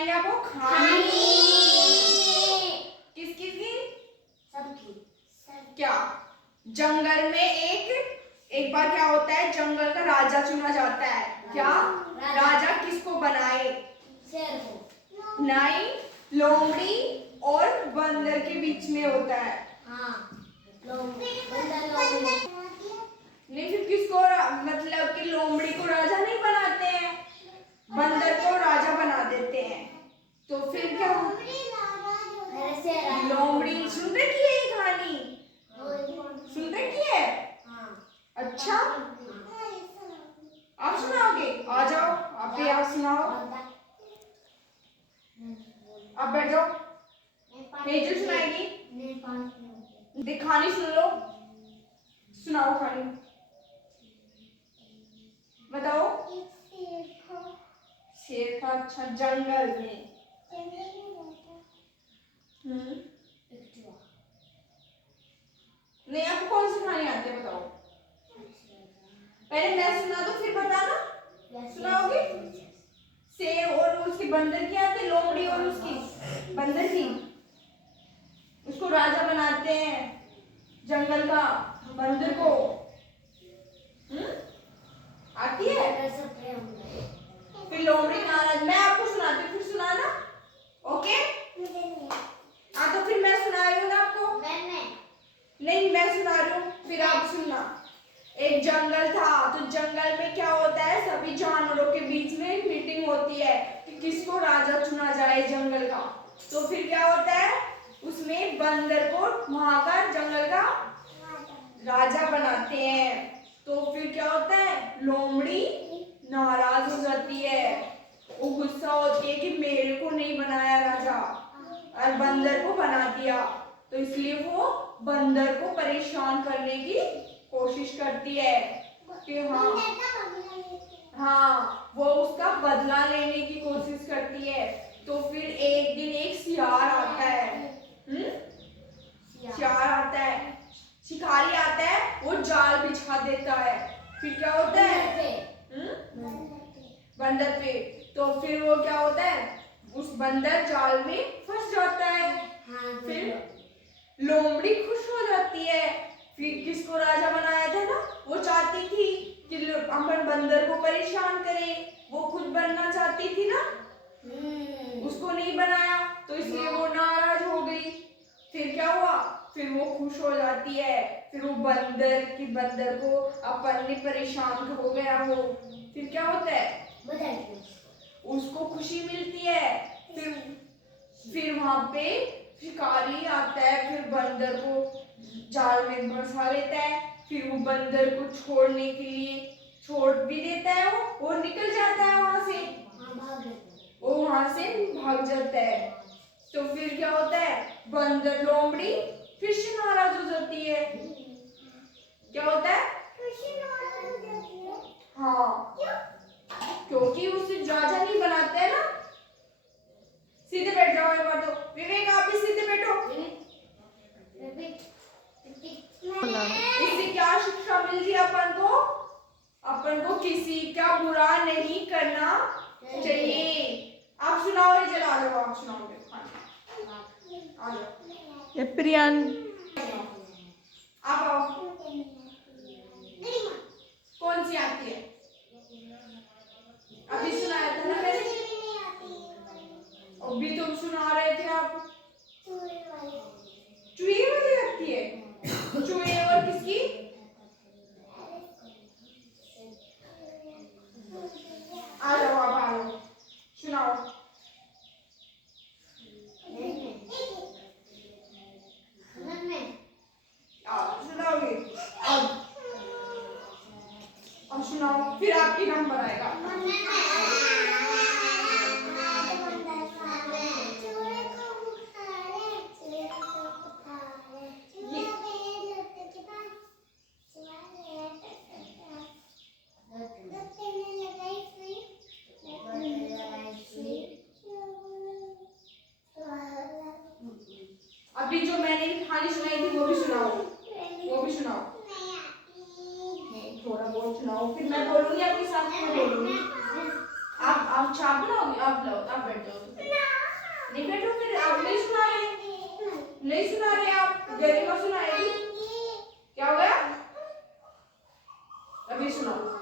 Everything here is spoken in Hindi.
सुनाएंगे आपको कहानी। किस किस की? सबकी। क्या जंगल में एक बार क्या होता है, जंगल का राजा चुना जाता है। क्या राजा किसको बनाए? शेर को। नहीं, लोमड़ी और बंदर के बीच में होता है। हाँ, बंदर लोमड़ी। नहीं, फिर किसको मतलब कि लोमड़ी को राजा नहीं बनाते हैं, बंदर को राजा बना देते हैं। तो फिर क्या? लोमड़ी सुन रखी है ये कहानी? सुन रखी है? अच्छा, आप सुनाओगे? आ जाओ, आप भी आप सुनाओ। आप बैठ जाओ, हेजल सुनाएगी। कहानी सुन लो, सुनाओ कहानी, बताओ। शेर था। अच्छा, जंगल में। नहीं, आपको कौन सी कहानी आती है बताओ? पहले मैं सुना दूं फिर बताना, सुनाओगे? शेर और उसकी बंदर की आती है, लोमड़ी और उसकी बंदर की। उसको राजा बनाते हैं जंगल का, बंदर को। आती है? फिर लोमड़ी नाराज। मैं आपको सुनाती हूँ, फिर सुनाना, ओके? हाँ, तो फिर मैं सुना रही हूँ ना आपको। नहीं, मैं सुना रही हूँ, फिर आप सुनना। एक जंगल था, तो जंगल में क्या होता है, सभी जानवरों के बीच में एक मीटिंग होती है कि किसको राजा चुना जाए जंगल का। तो फिर क्या होता है, उसमें बंदर को वहां का जंगल का राजा बनाते हैं। तो फिर क्या होता है, लोमड़ी नाराज हो जाती है, वो गुस्सा होती है कि मेरे को नहीं बनाया राजा और बंदर को बना दिया। तो इसलिए वो बंदर को परेशान करने की कोशिश करती है कि हाँ, वो उसका बदला लेने की कोशिश करती है। तो फिर एक दिन एक शियार आता है। शियार आता है, शिकारी आता है, वो जाल बिछा देता है। फिर क्या होता है, बंदर पे। तो फिर वो क्या होता है, उस बंदर जाल में फंस जाता है। फिर लोमड़ी खुश हो जाती है, फिर किसको राजा बनाया था ना, वो चाहती थी कि अपन बंदर को परेशान करे, वो खुद बनना चाहती थी ना, उसको नहीं बनाया, तो इसलिए वो नाराज हो गई। फिर क्या हुआ, फिर वो खुश हो जाती है, फिर वो बंदर को अपन ने परेशान हो गया वो। फिर क्या होता है, उसको खुशी मिलती है। फिर वहां पे शिकारी आता है, फिर बंदर को जाल में फंसा लेता है। फिर वो बंदर को छोड़ने के लिए छोड़ भी देता है, वो निकल जाता है वहां से, वो वहां से भाग जाता है। तो फिर क्या होता है, बंदर लोमड़ी फिर से नाराज हो जाती है। क्या होता है, हाँ, क्योंकि उसे राजा नहीं बनाते हैं ना। सीधे बैठ जाओ एक बार तो। विवेक, आप भी सीधे बैठो। इससे क्या शिक्षा मिलती है अपन को? अपन को किसी का बुरा नहीं करना चाहिए। आप सुनाओ, ये चला जाओ, आप सुनाओगे। आ जाओ प्रियान, आप आओ। कौन सी आती है? अभी सुनाया था ना मैंने, अभी तुम सुना रहे थे आप। चूहे वाली आती है, चूहे और किसकी? आ जाओ, आप आ जाओ, सुनाओ। सुनाओगे अब सुनाओ, फिर आपकी नंबर आएगा। अभी जो मैंने कहानी सुनाई थी वो भी सुनाओ, वो भी सुनाओ, थोड़ा बहुत सुनाओ, फिर मैं बोलूंगी आपके साथ, मैं बोलूंगी। आप चाय बनाओगे? आप लाओ, आप बैठ जाओ। नहीं बेटो, फिर आप नहीं सुना रहे, नहीं सुना रहे आप, गरिमा सुनाएगी। क्या हो गया? अभी सुनाओ।